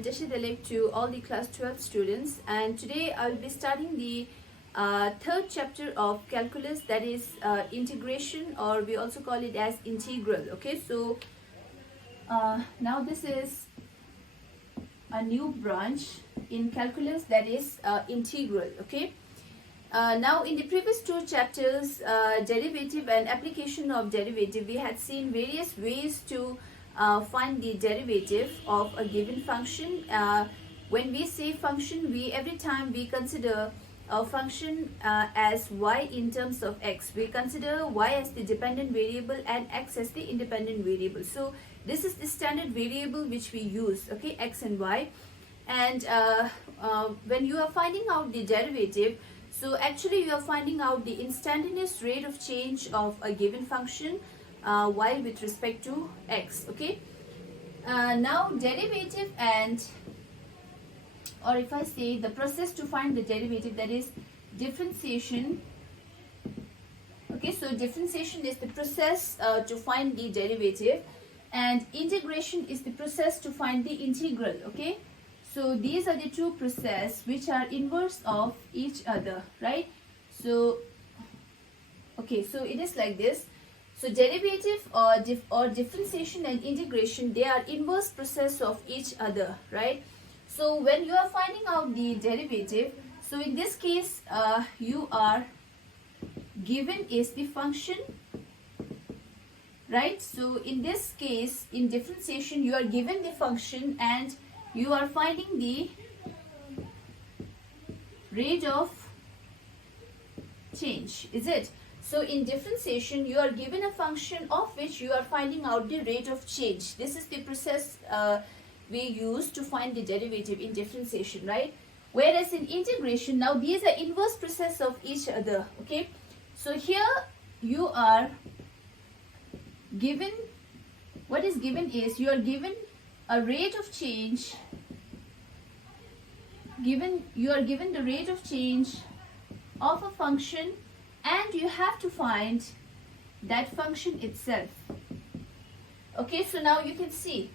and Tashid Alek to all the class 12 students, and today I will be starting the third chapter of calculus, that is integration, or we also call it as integral. Okay, so now this is a new branch in calculus, that is integral. Okay, now in the previous two chapters, derivative and application of derivative, we had seen various ways to find the derivative of a given function. When we say function, every time we consider a function as y in terms of x. We consider y as the dependent variable and x as the independent variable. So this is the standard variable which we use, okay, x and y. And when you are finding out the derivative, so actually you are finding out the instantaneous rate of change of a given function y with respect to x. Okay, now derivative and, or if I say the process to find the derivative, that is differentiation. Okay, so differentiation is the process to find the derivative, and integration is the process to find the integral. Okay, so these are the two processes which are inverse of each other, right? So okay, so it is like this. So derivative or differentiation and integration, they are inverse process of each other, right? So when you are finding out the derivative, so in this case you are given is the function, right? So in this case, in differentiation, you are given the function and you are finding the rate of change, is it? So in differentiation, you are given a function of which you are finding out the rate of change. This is the process we use to find the derivative in differentiation, right? Whereas in integration, now these are inverse process of each other. Okay, so here you are given, what is given is you are given a rate of change, you are given the rate of change of a function, and you have to find that function itself. Okay, so now you can see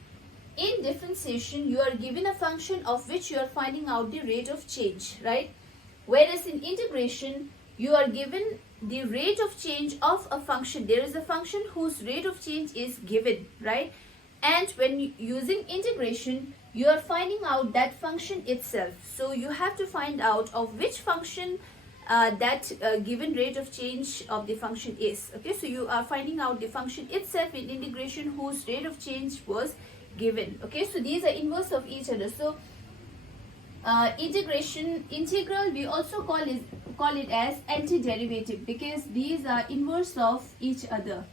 in differentiation you are given a function of which you are finding out the rate of change, right? Whereas in integration you are given the rate of change of a function. There is a function whose rate of change is given, right? And when using integration, you are finding out that function itself. So you have to find out of which function that given rate of change of the function is. Okay, so you are finding out the function itself in integration whose rate of change was given. Okay, so these are inverse of each other. So integral, we also call it as antiderivative, because these are inverse of each other.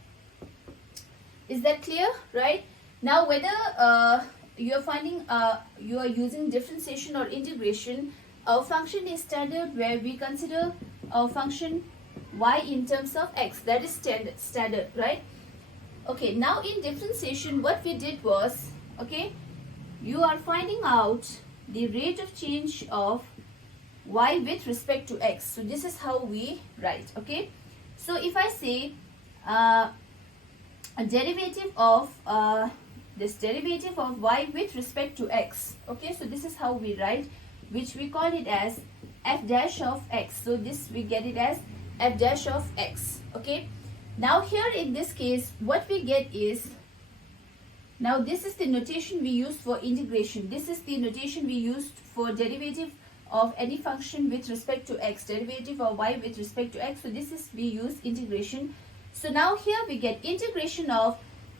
Is that clear? Right now, whether you are finding you are using differentiation or integration, our function is standard, where we consider our function y in terms of x. That is standard, right? Okay, now in differentiation, what we did was, okay, you are finding out the rate of change of y with respect to x. So this is how we write. Okay, so if I say a derivative of this derivative of y with respect to x, okay, so this is how we write, which we call it as f dash of x. So this we get it as f dash of x. Okay, now here in this case what we get is, now this is the notation we use for integration. This is the notation we used for derivative of any function with respect to x, derivative of y with respect to x. So this is, we use integration. So now here we get integration of,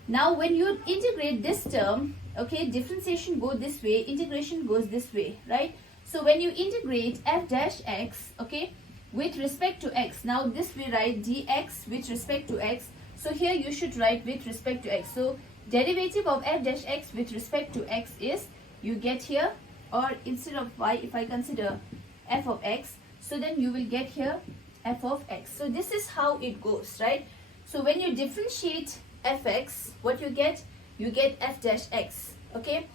now when you integrate this term, okay, differentiation goes this way, integration goes this way, right? So when you integrate f dash x, okay, with respect to x, now this we write dx with respect to x. So here you should write with respect to x. So derivative of f dash x with respect to x is, you get here, or instead of y, if I consider f of x, so then you will get here f of x. So this is how it goes, right? So when you differentiate fx, what you get f dash x. Okay,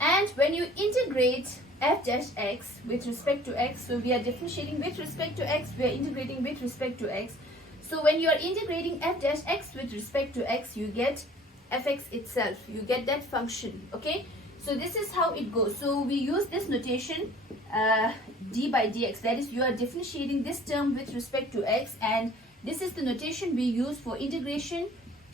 and when you integrate f dash x with respect to x, so we are differentiating with respect to x, we are integrating with respect to x. So when you are integrating f dash x with respect to x, you get fx itself, you get that function. Okay, So this is how it goes. So we use this notation d by dx, that is you are differentiating this term with respect to x, and this is the notation we use for integration,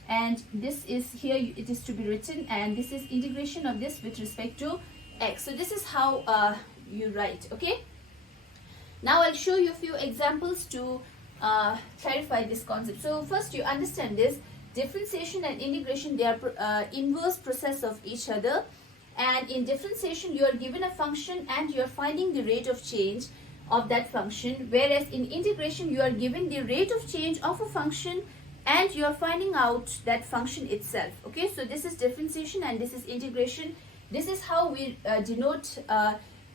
and this is here it is to be written, and this is integration of this with respect to x. So this is how you write. Okay, now I'll show you a few examples to clarify this concept. So first you understand this differentiation and integration, they are inverse process of each other, and in differentiation you are given a function and you are finding the rate of change of that function, whereas in integration you are given the rate of change of a function and you are finding out that function itself. Okay, so this is differentiation and this is integration. This is how we denote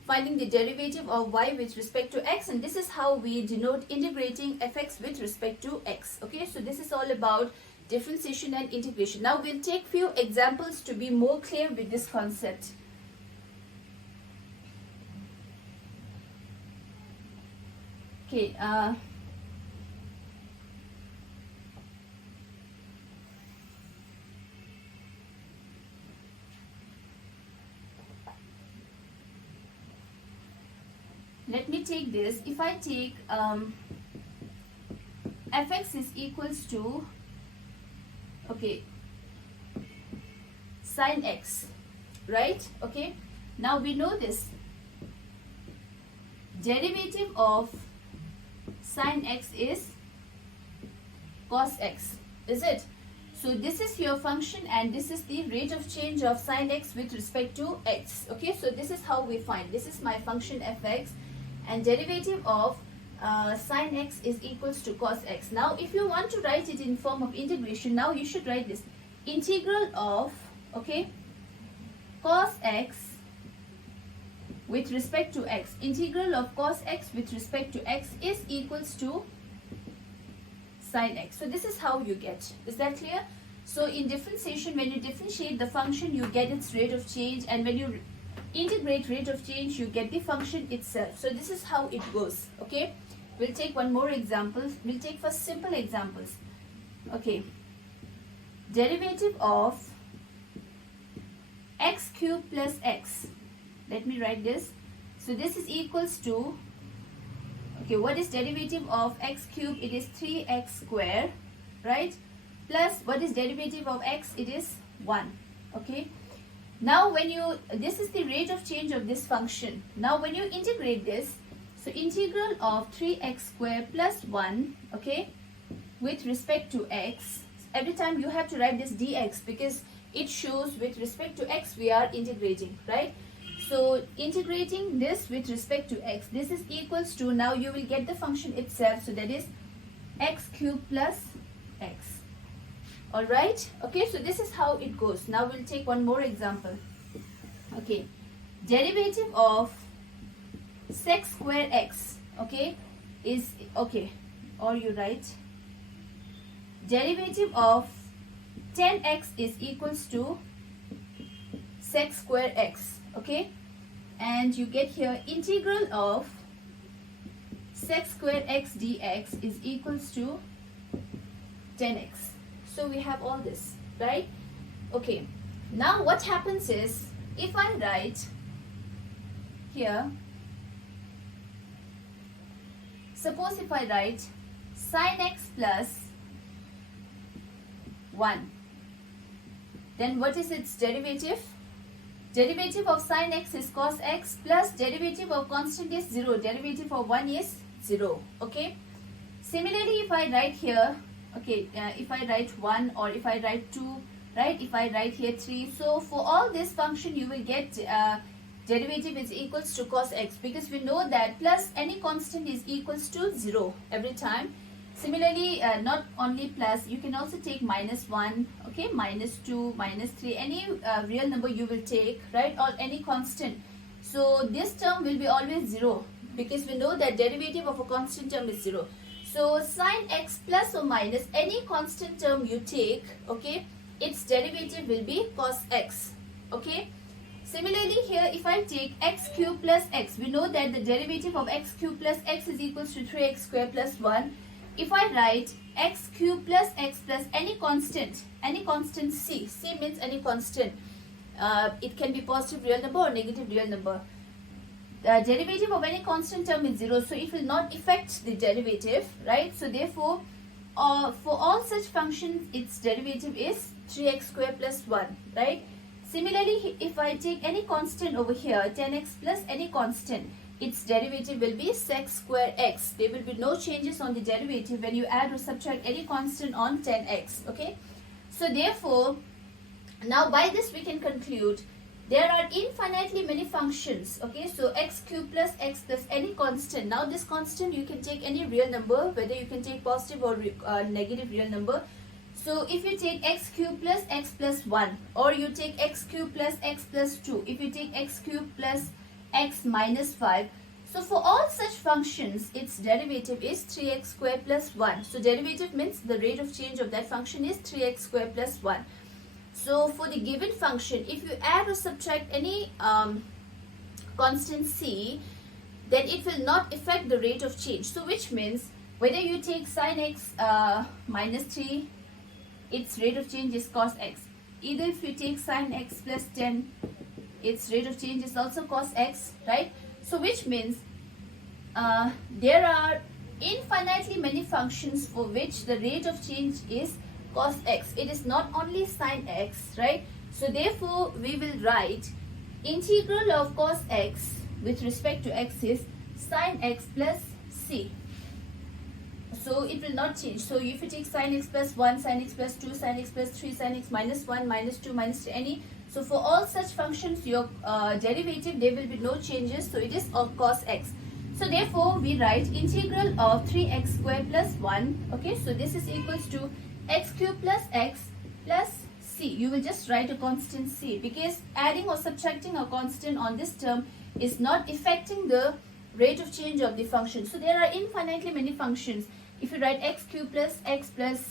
finding the derivative of y with respect to x, and this is how we denote integrating fx with respect to x. Okay, so this is all about differentiation and integration. Now we'll take few examples to be more clear with this concept. Okay, let me take this. If I take fx is equals to, okay, sine x, right? Okay, now we know this derivative of sine x is cos x, is it? So this is your function and this is the rate of change of sine x with respect to x. Okay, so this is how we find, this is my function fx and derivative of sine x is equals to cos x. Now if you want to write it in form of integration, now you should write this integral of, okay, cos x with respect to x. Integral of cos x with respect to x is equals to sine x. So this is how you get. Is that clear? So in differentiation, when you differentiate the function, you get its rate of change, and when you integrate rate of change, you get the function itself. So this is how it goes. Okay, we'll take one more example. We'll take first simple examples. Okay, derivative of x cubed plus x. Let me write this. So this is equals to, okay, what is derivative of x cubed? It is 3x square, right? Plus what is derivative of x? It is 1. Okay, now when you, this is the rate of change of this function. Now when you integrate this, so integral of 3x square plus 1, okay, with respect to x, every time you have to write this dx because it shows with respect to x we are integrating, right? So integrating this with respect to x, this is equals to, now you will get the function itself, so that is x cubed plus x. Alright, okay, so this is how it goes. Now we'll take one more example. Okay, derivative of sec square x, okay, is, okay, or you write derivative of 10x is equals to sec square x, okay, and you get here integral of sec square x dx is equals to 10x. So we have all this, right? Okay, now what happens is, if I write here, suppose if I write sine x plus 1, then what is its derivative? Derivative of sine x is cos x plus derivative of constant is 0. Derivative of 1 is 0. Okay. Similarly, if I write here, okay, if I write 1 or if I write 2, right? If I write here 3. So for all this function, you will get derivative is equals to cos x, because we know that plus any constant is equals to 0 every time. Similarly, not only plus, you can also take minus 1, okay, minus 2, minus 3, any real number you will take, right, or any constant. So this term will be always 0, because we know that derivative of a constant term is 0. So sine x plus or minus any constant term you take, okay, its derivative will be cos x, okay. Similarly here, if I take x cubed plus x, we know that the derivative of x cubed plus x is equals to 3x square plus 1. If I write x cubed plus x plus any constant c means any constant, it can be positive real number or negative real number. The derivative of any constant term is 0, so it will not affect the derivative, right? So therefore, for all such functions, its derivative is 3x square plus 1, right? Similarly, if I take any constant over here, 10x plus any constant, its derivative will be sec square x. There will be no changes on the derivative when you add or subtract any constant on 10x, okay? So therefore, now by this we can conclude there are infinitely many functions, okay? So x cube plus x plus any constant. Now this constant you can take any real number, whether you can take positive or negative real number. So if you take x cube plus x plus 1, or you take x cube plus x plus 2, if you take x cube plus x minus 5. So for all such functions, its derivative is 3x square plus 1. So derivative means the rate of change of that function is 3x square plus 1. So for the given function, if you add or subtract any constant c, then it will not affect the rate of change. So which means whether you take sine x minus 3, its rate of change is cos x. Either if you take sine x plus 10, its rate of change is also cos x, right? So which means there are infinitely many functions for which the rate of change is cos x. It is not only sine x, right? So therefore we will write integral of cos x with respect to x is sine x plus c. So it will not change. So if you take sine x plus 1, sine x plus 2, sine x plus 3, sine x minus 1, minus 2, minus 3, any. So for all such functions, your derivative, there will be no changes. So it is of cos x. So therefore we write integral of 3x square plus 1. Okay, so this is equals to x cube plus x plus c. You will just write a constant c, because adding or subtracting a constant on this term is not affecting the rate of change of the function. So there are infinitely many functions. If you write x cube plus x plus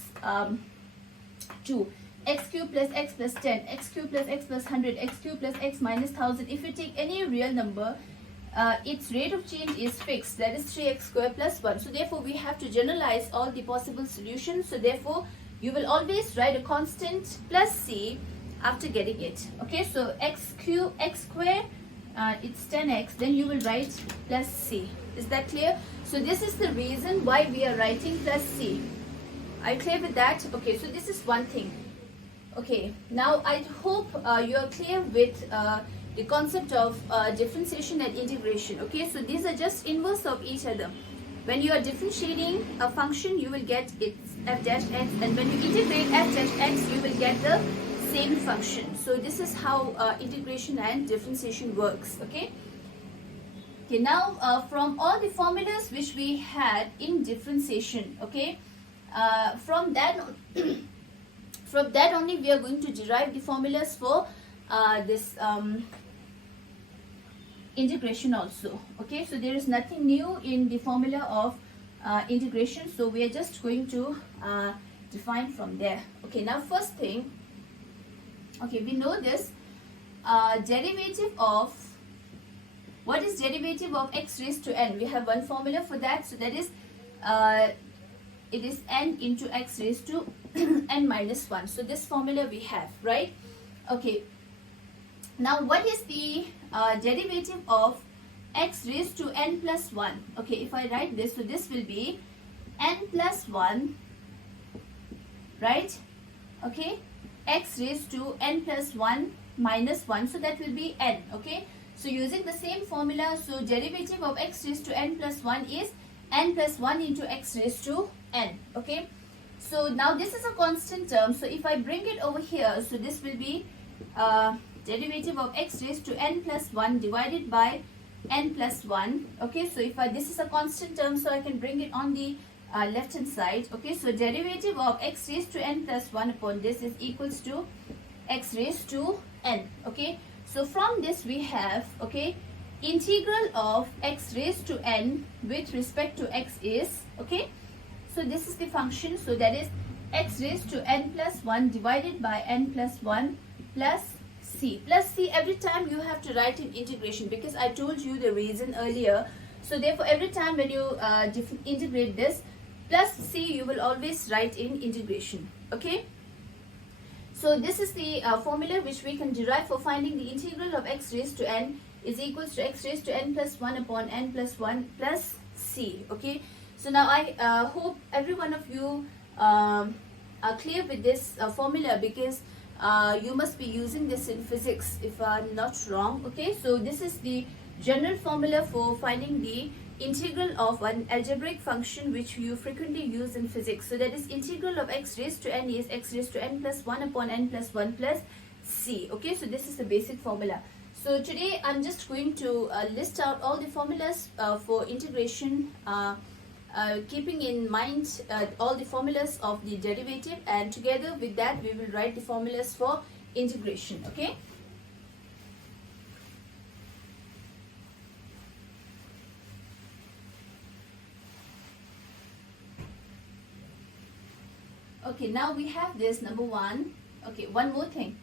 2, x cube plus x plus 10, x cube plus x plus 100, x cube plus x minus 1000, if you take any real number, its rate of change is fixed, that is 3x square plus 1. So therefore we have to generalize all the possible solutions. So therefore you will always write a constant plus c after getting it. Okay, so x square, it's 10x, then you will write plus c. Is that clear? So this is the reason why we are writing plus c. Are you clear with that? Okay, so this is one thing. Okay, now I hope you are clear with the concept of differentiation and integration. Okay, so these are just inverse of each other. When you are differentiating a function, you will get its f dash x, and when you integrate f dash x, you will get the same function. So this is how integration and differentiation works. Okay. Okay, now from all the formulas which we had in differentiation, okay, from that only we are going to derive the formulas for this integration also. Okay, so there is nothing new in the formula of integration, so we are just going to define from there. Okay, now first thing, okay, we know this derivative of, what is derivative of x raised to n? We have one formula for that, so that is it is n into x raised to n minus 1. So this formula we have, right? Okay, now what is the derivative of x raised to n plus 1? Okay, if I write this, so this will be n plus 1, right? Okay, x raised to n plus 1 minus 1, so that will be n. Okay, so using the same formula, so derivative of x raised to n plus 1 is n plus 1 into x raised to n. Okay, so now this is a constant term, so if I bring it over here, so this will be derivative of x raised to n plus 1 divided by n plus 1. Okay, so if this is a constant term, so I can bring it on the left hand side. Okay, so derivative of x raised to n plus 1 upon this is equals to x raised to n. Okay, so from this we have, okay, integral of x raised to n with respect to x is, okay, so this is the function, so that is x raised to n plus 1 divided by n plus 1 plus c. Plus c, every time you have to write in integration, because I told you the reason earlier. So therefore every time when you integrate this, plus c you will always write in integration. Okay, So this is the formula which we can derive for finding the integral of x raised to n is equals to x raised to n plus 1 upon n plus 1 plus c. Okay, so now I hope every one of you are clear with this formula, because you must be using this in physics if I'm not wrong. Okay, so this is the general formula for finding the integral of an algebraic function which you frequently use in physics. So that is integral of x raised to n is x raised to n plus 1 upon n plus 1 plus c. Okay, so this is the basic formula. So today I'm just going to list out all the formulas for integration, keeping in mind all the formulas of the derivative, and together with that we will write the formulas for integration. Okay. Okay, now we have this number one. Okay, one more thing.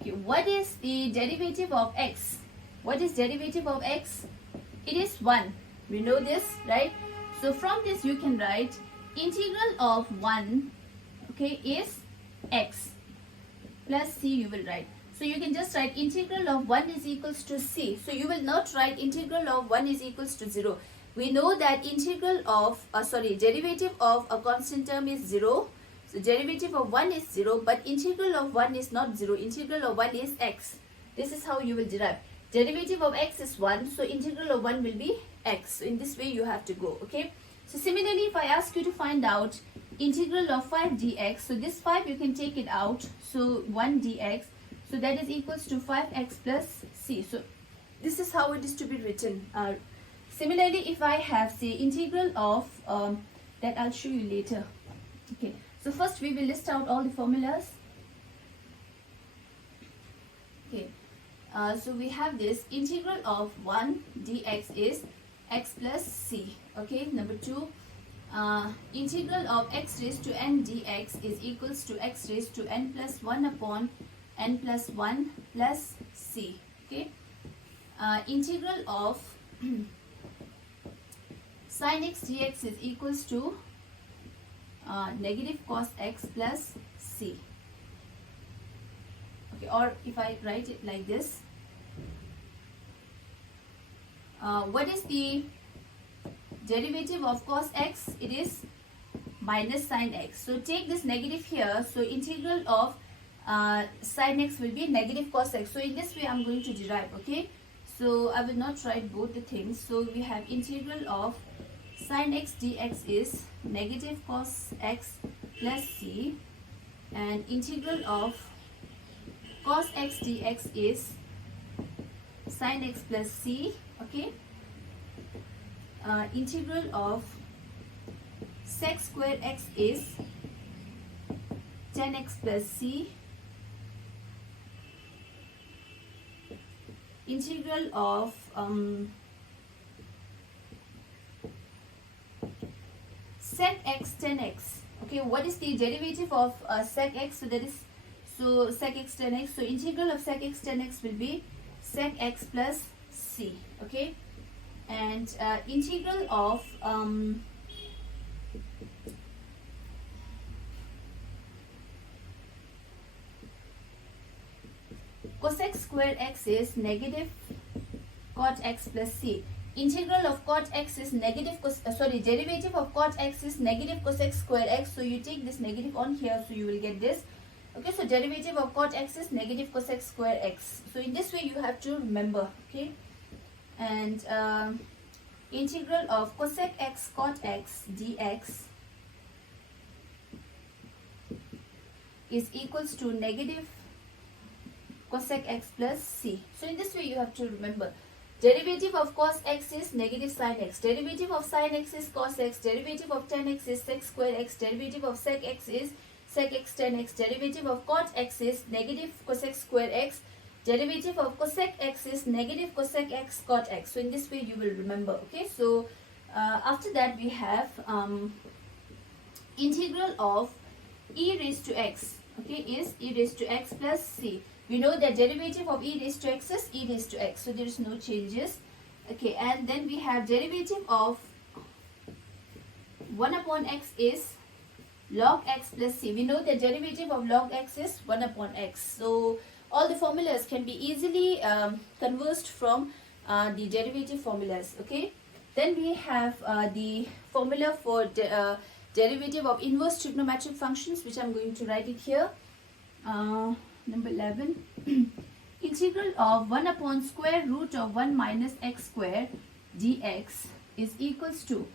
Okay, what is the derivative of x? What is derivative of x? It is 1. We know this, right? So from this you can write integral of 1, okay, is x plus c you will write. So you can just write integral of 1 is equals to c. So you will not write integral of 1 is equals to 0. We know that derivative of a constant term is 0. So derivative of 1 is 0, but integral of 1 is not 0. Integral of 1 is x. This is how you will derive. Derivative of x is 1, so integral of 1 will be x. So in this way you have to go, okay? So similarly, if I ask you to find out integral of 5 dx, so this 5 you can take it out, so 1 dx, so that is equals to 5x plus c. So this is how it is to be written. Similarly, if I have, say, integral of, that I'll show you later. Okay, so first we will list out all the formulas. Okay, so we have this integral of 1 dx is x plus c. Okay, number 2, integral of x raised to n dx is equals to x raised to n plus 1 upon n plus 1 plus c. Okay, integral of sin x dx is equals to negative cos x plus c. Okay, or if I write it like this, what is the derivative of cos x? It is minus sin x. So take this negative here, so integral of sin x will be negative cos x. So in this way I'm going to derive, okay? So I will not write both the things. So we have integral of sin x dx is negative cos x plus c, and integral of cos x dx is sin x plus c. Okay, integral of sec square x is tan x plus c. Integral of sec x tan x. Okay, what is the derivative of sec x? So that is, so sec x tan x. So integral of sec x tan x will be sec x plus c. Okay, and integral of cosec square x is negative cot x plus c. Integral of cot x is negative derivative of cot x is negative cosec square x. So you take this negative on here, so you will get this. Okay, so derivative of cot x is negative cosec square x. So in this way you have to remember, okay? And integral of cosec x cot x dx is equals to negative cosec x plus c. So in this way you have to remember. Derivative of cos x is negative sin x. Derivative of sin x is cos x. Derivative of tan x is sec square x. Derivative of sec x is sec x tan x. Derivative of cot x is negative cosec square x. Derivative of cosec x is negative cosec x cot x. So in this way you will remember. Okay, so after that we have integral of e raised to x. Okay, is e raised to x plus c. We know that derivative of e raised to x is e raised to x, so there is no changes. Okay, and then we have derivative of 1 upon x is log x plus c. We know the derivative of log x is 1 upon x. So all the formulas can be easily conversed from the derivative formulas. Okay. Then we have the formula for derivative of inverse trigonometric functions, which I'm going to write it here. Number 11. Integral of 1 upon square root of 1 minus x square dx is equals to.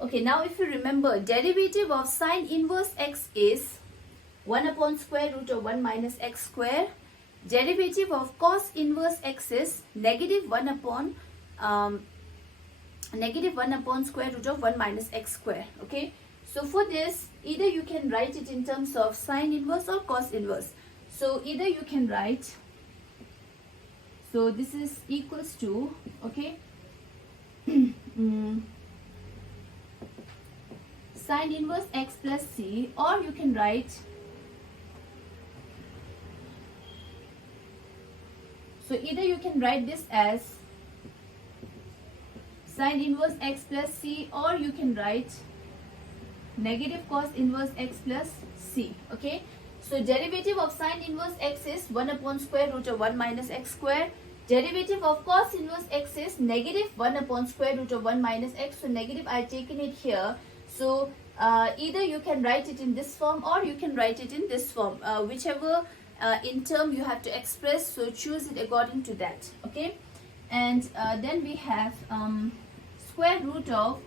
Okay, now if you remember, derivative of sine inverse x is 1 upon square root of 1 minus x square. Derivative of cos inverse x is negative 1 upon square root of 1 minus x square. Okay, so for this, either you can write it in terms of sine inverse or cos inverse. So either you can write, so this is equals to, okay, sine inverse x plus c, or you can write, so either you can write this as sine inverse x plus c, or you can write negative cos inverse x plus c. Okay, so derivative of sine inverse x is 1 upon square root of 1 minus x square. Derivative of cos inverse x is negative 1 upon square root of 1 minus x. So negative, I've taken it here. So either you can write it in this form or you can write it in this form, whichever in term you have to express, so choose it according to that. Okay, and then we have square root of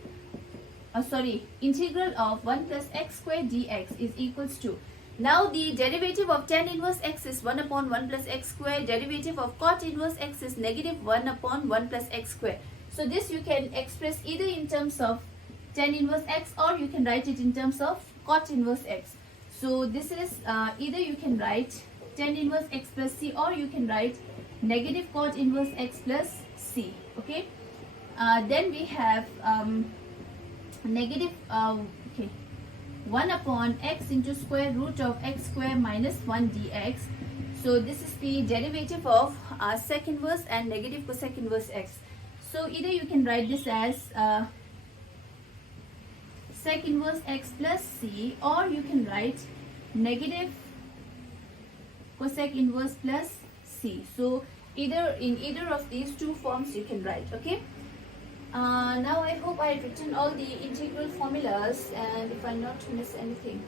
integral of 1 plus x square dx is equals to. Now the derivative of tan inverse x is 1 upon 1 plus x square. Derivative of cot inverse x is negative 1 upon 1 plus x square. So this you can express either in terms of tan inverse x, or you can write it in terms of cot inverse x. So this is either you can write tan inverse x plus c, or you can write negative cot inverse x plus c. Okay, then we have negative 1 upon x into square root of x square minus 1 dx. So this is the derivative of sec inverse and negative cosec inverse x. So either you can write this as sec inverse x plus c, or you can write negative cosec inverse plus c. So either of these two forms you can write. Okay. Now I hope I have written all the integral formulas, and if I not miss anything.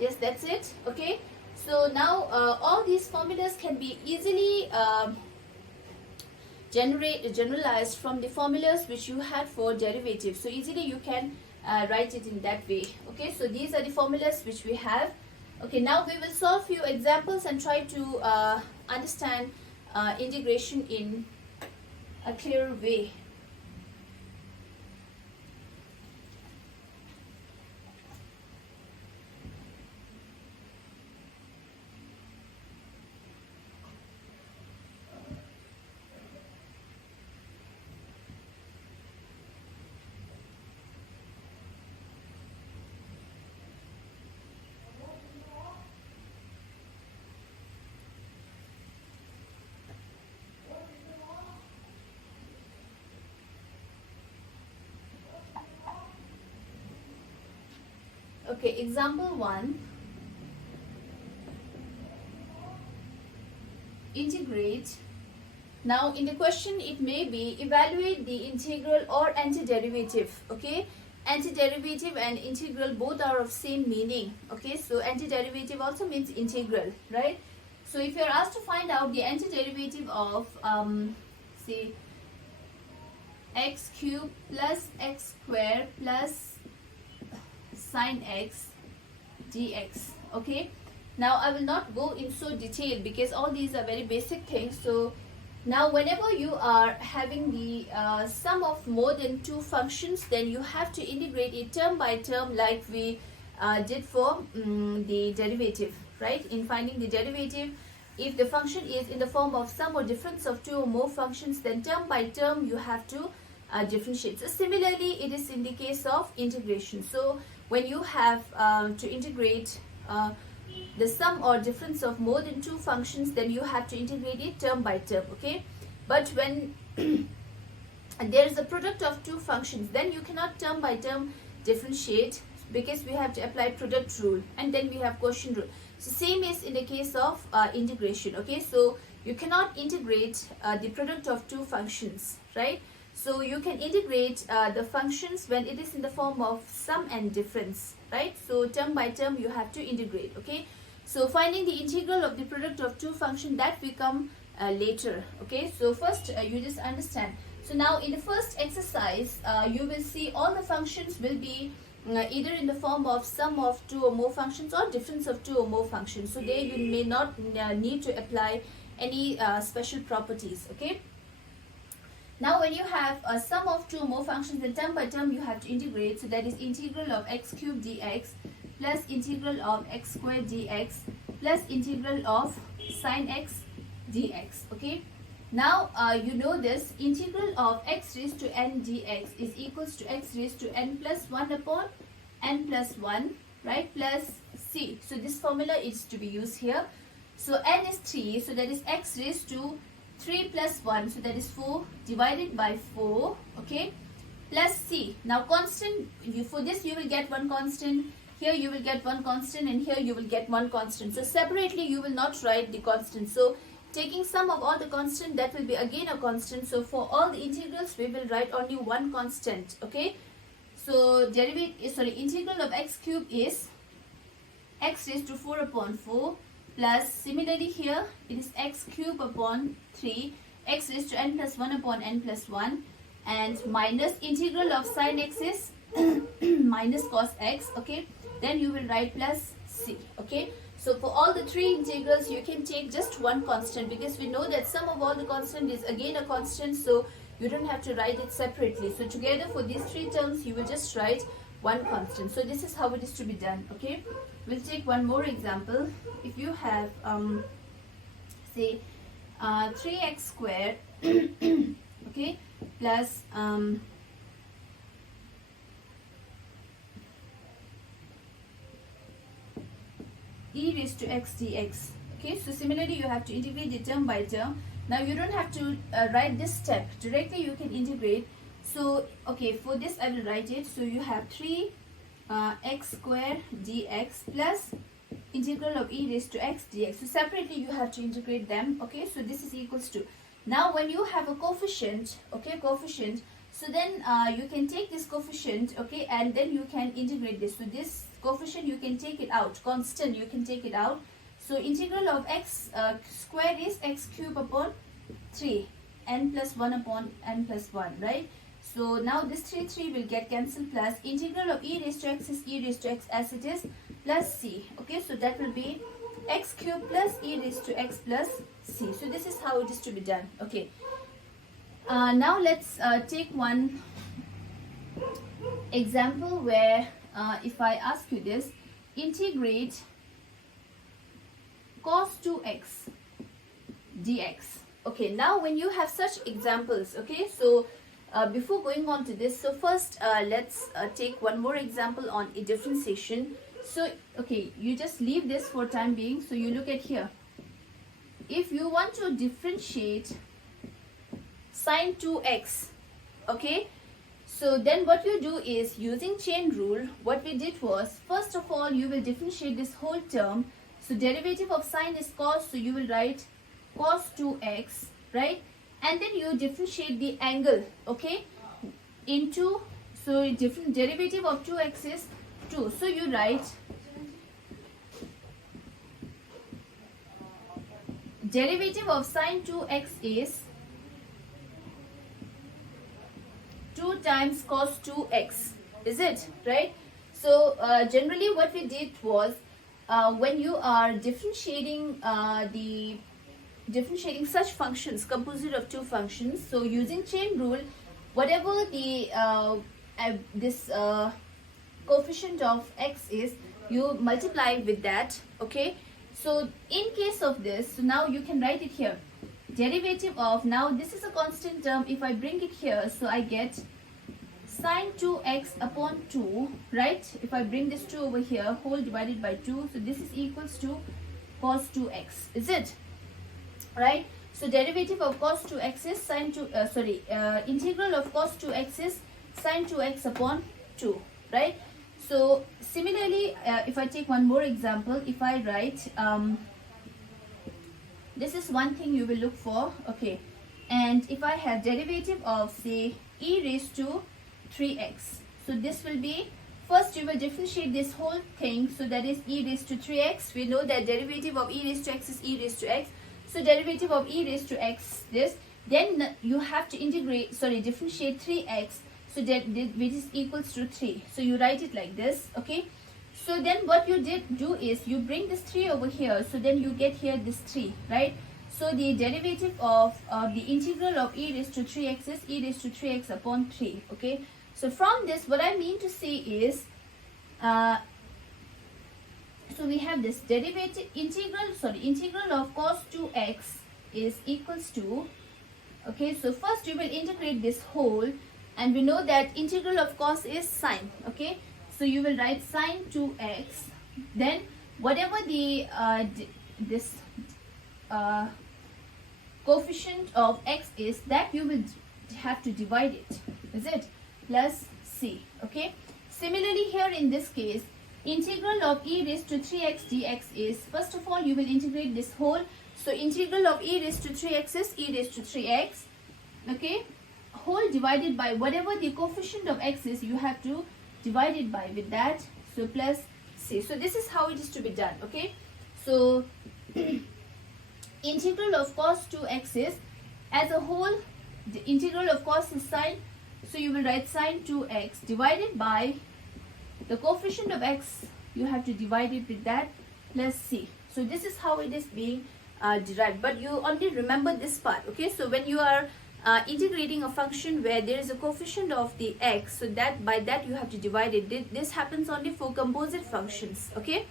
Yes, that's it. Okay. So now all these formulas can be easily generalized from the formulas which you had for derivatives. So easily you can write it in that way. Okay. So these are the formulas which we have. Okay. Now we will solve few examples and try to understand integration in a clearer way. Okay, example 1. Integrate. Now in the question it may be evaluate the integral or antiderivative. Okay, antiderivative and integral both are of same meaning. Okay, so antiderivative also means integral, right? So if you are asked to find out the antiderivative of say x cube plus x square plus sine x dx. Okay, now I will not go in so detail because all these are very basic things. So now whenever you are having the sum of more than two functions, then you have to integrate it term by term like we did for the derivative, right? In finding the derivative, if the function is in the form of sum or difference of two or more functions, then term by term you have to differentiate. So similarly it is in the case of integration. So when you have to integrate the sum or difference of more than two functions, then you have to integrate it term by term. Okay, but when there is a product of two functions, then you cannot term by term differentiate. because we have to apply product rule, and then we have quotient rule. So same is in the case of integration. Okay, so you cannot integrate the product of two functions, right? So you can integrate the functions when it is in the form of sum and difference, right? So term by term you have to integrate. Okay, so finding the integral of the product of two functions, that will come later. Okay, so first you just understand. So now in the first exercise you will see all the functions will be either in the form of sum of two or more functions or difference of two or more functions. So there you may not need to apply any special properties. Okay, now when you have a sum of two or more functions, then term by term you have to integrate. So that is integral of x cubed dx plus integral of x squared dx plus integral of sine x dx. Okay, now you know this integral of x raised to n dx is equals to x raised to n plus 1 upon n plus 1, right, plus c. So this formula is to be used here. So n is 3, so that is x raised to 3 plus 1, so that is 4 divided by 4, okay, plus c. Now constant, for this you will get one constant, here you will get one constant, and here you will get one constant. So separately you will not write the constant. So taking sum of all the constant, that will be again a constant. So for all the integrals we will write only one constant. Okay, so integral of x cube is x raised to 4 upon 4 plus, similarly here it is x cube upon 3, x raised to n plus 1 upon n plus 1, and minus integral of sine x is minus cos x. Okay, then you will write plus c. Okay, so for all the three integrals you can take just one constant, because we know that sum of all the constant is again a constant, so you don't have to write it separately. So together for these three terms you will just write one constant. So this is how it is to be done. Okay, we'll take one more example. If you have say 3x squared okay, plus e raised to x dx. Okay, so similarly you have to integrate the term by term. Now you don't have to write this step directly, you can integrate. So okay, for this I will write it. So you have 3 x squared dx plus integral of e raised to x dx. So separately you have to integrate them. Okay, so this is equals to, now when you have a coefficient, okay, coefficient, so then you can take this coefficient, okay, and then you can integrate this. So this coefficient you can take it out, constant you can take it out. So integral of x squared is x cube upon 3, n plus 1 upon n plus 1, right? So now this 3 will get cancelled, plus integral of e raised to x is e raised to x as it is, plus c. Okay, so that will be x cube plus e raised to x plus c. So this is how it is to be done. Okay, now let's take one example where if I ask you this, integrate cos 2x dx. Okay, now when you have such examples, okay, so before going on to this, so first let's take one more example on a differentiation. So okay, you just leave this for time being. So you look at here, if you want to differentiate sine 2x, okay, so then what you do is, using chain rule, what we did was, first of all you will differentiate this whole term. So derivative of sine is cos, so you will write cos 2x, right? And then you differentiate the angle, okay, into, so different derivative of 2x is 2, so you write derivative of sine 2x is 2 times cos 2x, is it, right? So generally what we did was, when you are differentiating differentiating such functions composite of two functions, so using chain rule, whatever the this coefficient of x is, you multiply with that. Okay, so in case of this, so now you can write it here, derivative of, now this is a constant term, if I bring it here, so I get sine 2x upon 2, right? If I bring this 2 over here, whole divided by 2, so this is equals to cos 2x, is it, right? So derivative of cos 2x is sine 2, integral of cos 2x is sine 2x upon 2, right? So similarly, if I take one more example, if I write, this is one thing you will look for, okay, and if I have derivative of say e raised to 3x, so this will be, first you will differentiate this whole thing, so that is e raised to 3x. We know that derivative of e raised to x is e raised to x, so derivative of e raised to x this, then you have to differentiate 3x, so that which is equals to 3, so you write it like this, okay. So then what you do is you bring this 3 over here, so then you get here this 3, right? So the derivative of the integral of e raised to 3x is e raised to 3x upon 3, okay. So from this, what I mean to say is, so we have this derivative integral of cos 2x is equals to, okay, so first you will integrate this whole, and we know that integral of cos is sine, okay. So you will write sine 2x, then whatever the coefficient of x is, that you will have to divide it, is it, plus c, okay. Similarly here in this case, integral of e raised to 3x dx is, first of all you will integrate this whole, so integral of e raised to 3x is e raised to 3x, okay, whole divided by whatever the coefficient of x is, you have to divide it by with that, so plus c. So this is how it is to be done, okay. So integral of cos 2x is, as a whole, the integral of cos is sine, so you will write sine 2x divided by the coefficient of x, you have to divide it with that, plus c. So this is how it is being derived, but you only remember this part, okay. So when you are integrating a function where there is a coefficient of the x, so that by that you have to divide it. This happens only for composite functions, okay.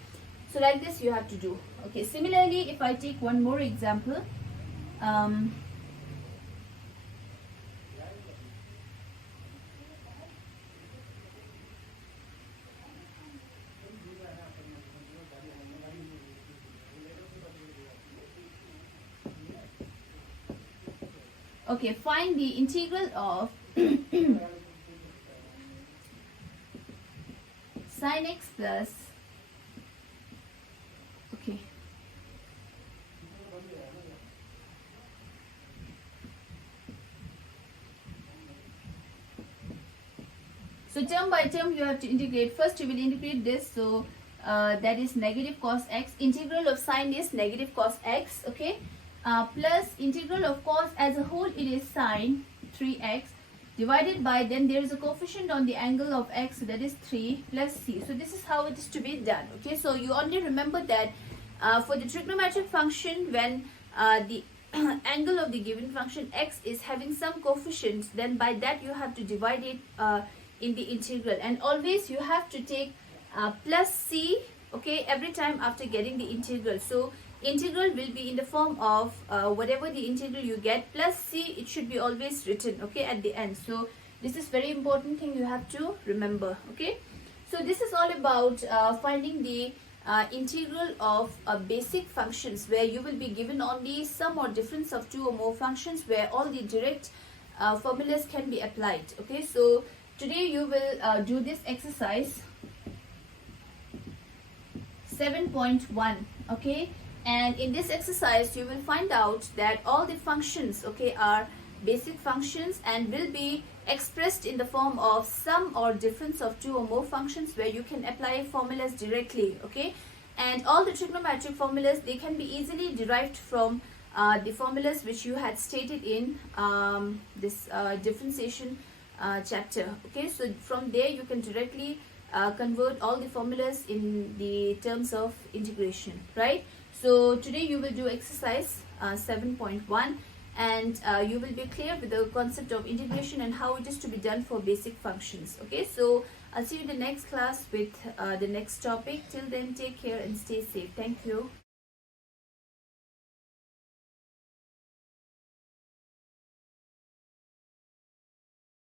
So like this you have to do, okay. Similarly, if I take one more example, okay, find the integral of sine x plus, okay, so term by term you have to integrate. First you will integrate this, so that is negative cos x, integral of sine is negative cos x, okay, plus integral of cos as a whole, it is sine 3x divided by, then there is a coefficient on the angle of x, so that is 3 plus c. So this is how it is to be done, okay. So you only remember that for the trigonometric function, when the angle of the given function x is having some coefficient, then by that you have to divide it in the integral, and always you have to take plus c, okay, every time after getting the integral. So integral will be in the form of whatever the integral you get, plus c, it should be always written, okay, at the end. So this is very important thing you have to remember, okay. So this is all about finding the integral of basic functions, where you will be given only sum or difference of two or more functions, where all the direct formulas can be applied, okay. So today you will do this exercise 7.1, okay. And in this exercise you will find out that all the functions, okay, are basic functions and will be expressed in the form of sum or difference of two or more functions, where you can apply formulas directly, okay. And all the trigonometric formulas, they can be easily derived from the formulas which you had stated in this differentiation chapter, okay. So from there you can directly convert all the formulas in the terms of integration, right. So today you will do exercise 7.1, and you will be clear with the concept of integration and how it is to be done for basic functions, okay. So I'll see you in the next class with the next topic. Till then, take care and stay safe. Thank you.